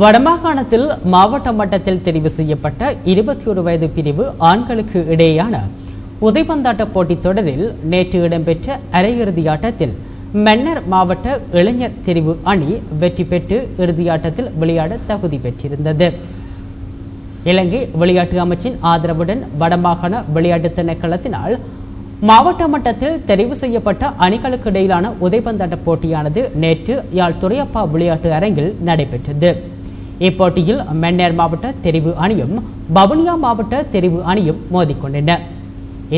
வடமாகாணத்தில் மாவட்ட மட்டத்தில் தெரிவு செய்யப்பட்ட 21 வயது பிரிவு ஆண்களுக்கு இடையேயான உதைபந்தாட்ட போட்டித் தொடரில் நேற்று இடம்பெற்ற அரையிறுதி ஆட்டத்தில் மன்னர் மாவட்ட இளைஞர் தெரிவு அணி வெற்றி பெற்று இறுதியாட்டத்தில் விளையாட தகுதி பெற்றிருந்தது. இலங்கை விளையாட்டு அமைச்சின் ஆதரவுடன் வடமாகாண விளையாட்டு திணைக்களத்தினால் மாவட்ட மட்டத்தில் தெரிவு செய்யப்பட்ட அணிகளுக்கு இடையிலான உதைபந்தாட்ட போட்டியானது நேற்று யாழ் துரையப்பா விளையாட்டு அரங்கில் நடைபெற்றது. இப்போட்டியில் மன்னர் மாவட்ட தெரிவு அணியும் வவுனியா மாவட்ட தெரிவு அணியும் மோதிக்கொண்டன.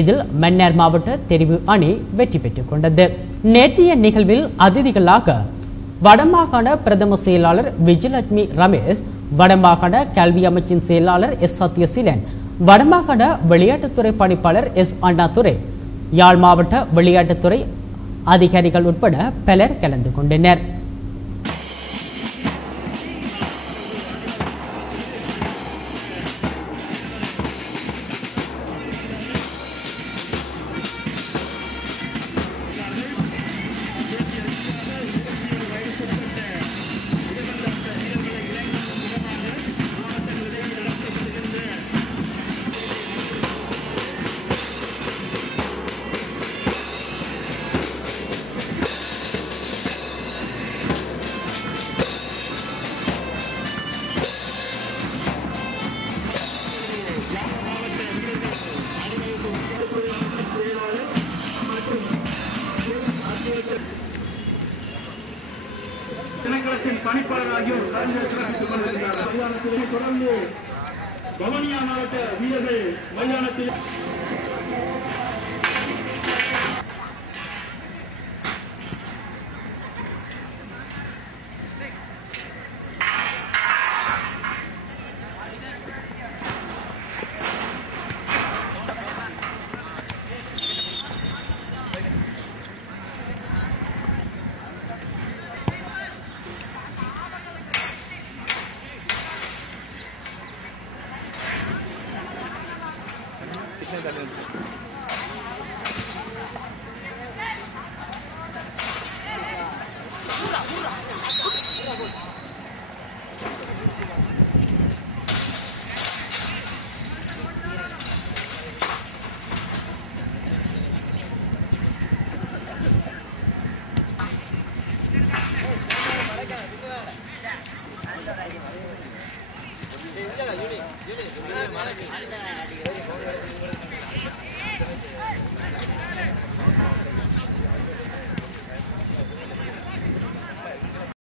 இதில் மன்னர் மாவட்ட தெரிவு அணி வெற்றி பெற்றுக் கொண்டது. நேற்றைய நிகழ்வில் அதிதிகளாக வடமாகாண பிரதம செயலாளர் விஜயலட்சுமி ரமேஷ், வடமாகாண கல்வி அமைச்சின் செயலாளர் எஸ் சத்யசீலன், வடமாகாண விளையாட்டுத்துறை பணிப்பாளர் எஸ் அண்ணாதுரை, யாழ் மாவட்ட விளையாட்டுத்துறை அதிகாரிகள் உட்பட பலர் கலந்து கொண்டனர். திணைக்களத்தின் பணிப்பாளர் ஆகியோர் தொடர்ந்து வவுனியா மாவட்ட வீரர்கள் மைதானத்தில் Yuni.